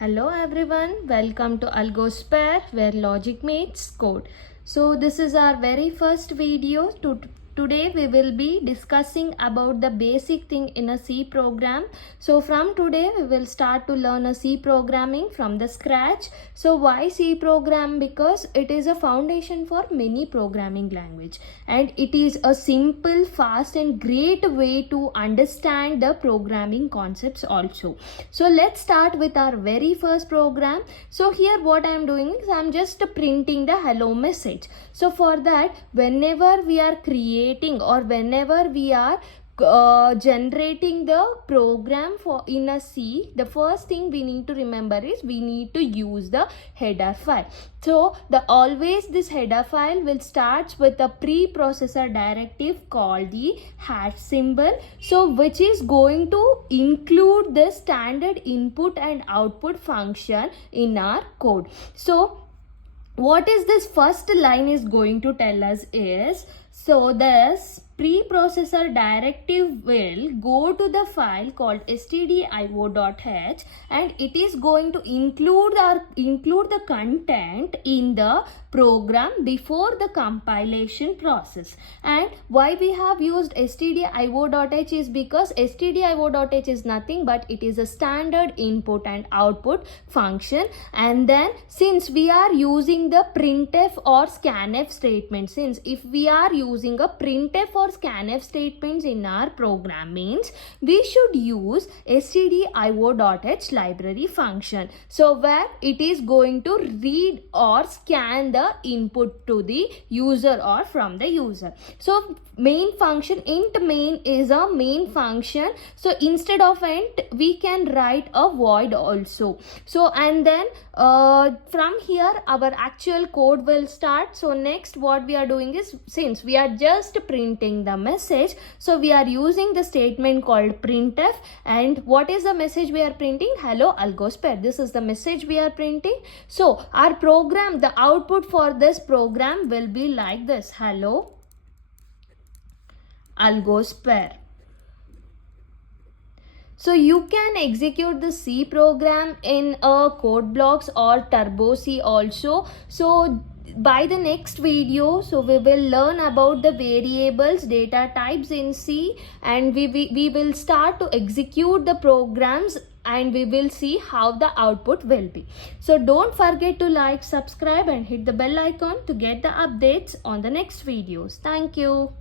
Hello everyone, welcome to AlgoSphere where logic meets code. So this is our very first video. Today we will be discussing about the basic thing in a C program. So from today we will start to learn a C programming from the scratch. So why C program? Because it is a foundation for many programming language and it is a simple, fast and great way to understand the programming concepts also. So let's start with our very first program. So here what I am doing is I am just printing the hello message. So for that, whenever we are creating or whenever we are generating the program for in a C, the first thing we need to remember is we need to use the header file. So always this header file will start with a preprocessor directive called the hash symbol, so which is going to include the standard input and output function in our code. So what is this first line is going to tell us is, so this preprocessor directive will go to the file called stdio.h and it is going to include the content in the program before the compilation process. And why we have used stdio.h is because stdio.h is nothing but it is a standard input and output function, and then since we are using the printf or scanf statement, since if we are using a printf or scanf statements in our program, means we should use stdio.h library function, so where it is going to read or scan the input to the user or from the user. So main function, int main is a main function, so instead of int we can write a void also. So and then from here our actual code will start. So next what we are doing is, since we are just printing the message, so we are using the statement called printf. And what is the message we are printing? Hello AlgoSphere. This is the message we are printing. So our program, the output for this program will be like this: hello AlgoSphere. So you can execute the C program in a code blocks or turbo C also. So by the next video, so we will learn about the variables, data types in C, and we will start to execute the programs and we will see how the output will be. So don't forget to like, subscribe and hit the bell icon to get the updates on the next videos. Thank you.